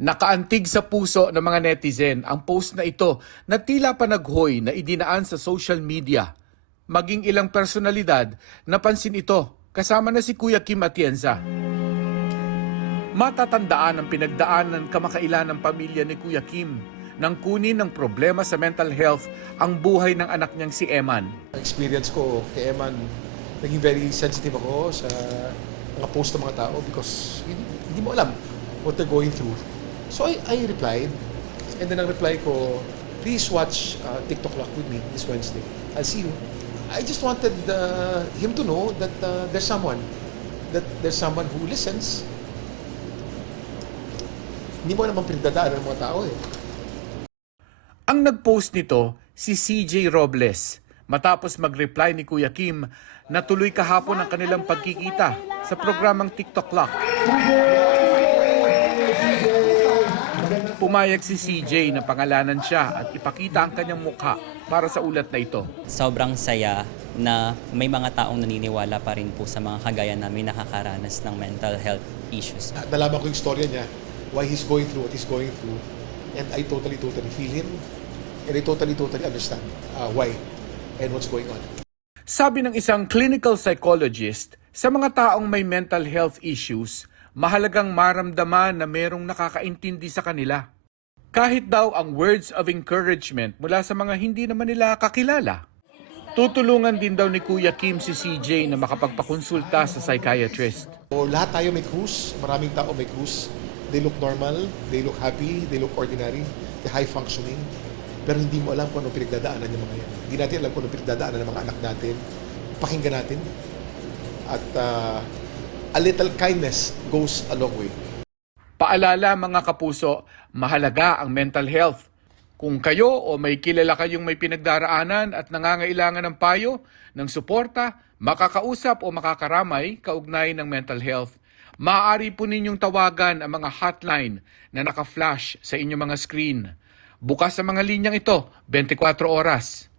Nakaantig sa puso ng mga netizen ang post na ito na tila panaghoy na idinaan sa social media. Maging ilang personalidad, napansin ito kasama na si Kuya Kim Atienza. Matatandaan ang pinagdaanan kamakailan ng pamilya ni Kuya Kim nang kunin ng problema sa mental health ang buhay ng anak niyang si Eman. Experience ko kay Eman, naging very sensitive ako sa mga post ng mga tao because hindi mo alam what they're going through. So I replied, and then ang reply ko, please watch TikTok Lock with me this Wednesday. I'll see you. I just wanted him to know that there's someone who listens. Hindi mo naman pinagdadaan ng mga tao eh. Ang nag-post nito, si CJ Robles, matapos mag-reply ni Kuya Kim na tuloy kahapon ang kanilang pagkikita sa programang TikTok Lock. Pumayag si CJ na pangalanan siya at ipakita ang kanyang mukha para sa ulat na ito. Sobrang saya na may mga taong naniniwala pa rin po sa mga kagaya namin nakakaranas ng mental health issues. Nalaman ko yung storya niya, why he's going through what he's going through, and I totally feel him, and I totally understand why and what's going on. Sabi ng isang clinical psychologist, sa mga taong may mental health issues, mahalagang maramdaman na merong nakakaintindi sa kanila. Kahit daw ang words of encouragement mula sa mga hindi naman nila kakilala. Tutulungan din daw ni Kuya Kim si CJ na makapagpakonsulta sa psychiatrist. So, lahat tayo may krus, maraming tao may krus. They look normal, they look happy, they look ordinary, they're high functioning. Pero hindi mo alam kung ano pinagdadaanan ng mga yan. Hindi natin alam kung ano pinagdadaanan ng mga anak natin. Pakinggan natin. At a little kindness goes a long way. Paalala mga kapuso, mahalaga ang mental health. Kung kayo o may kilala kayong may pinagdaraanan at nangangailangan ng payo, ng suporta, makakausap o makakaramay kaugnay ng mental health, maaari po ninyong tawagan ang mga hotline na naka-flash sa inyong mga screen. Bukas sa mga linyang ito, 24 oras.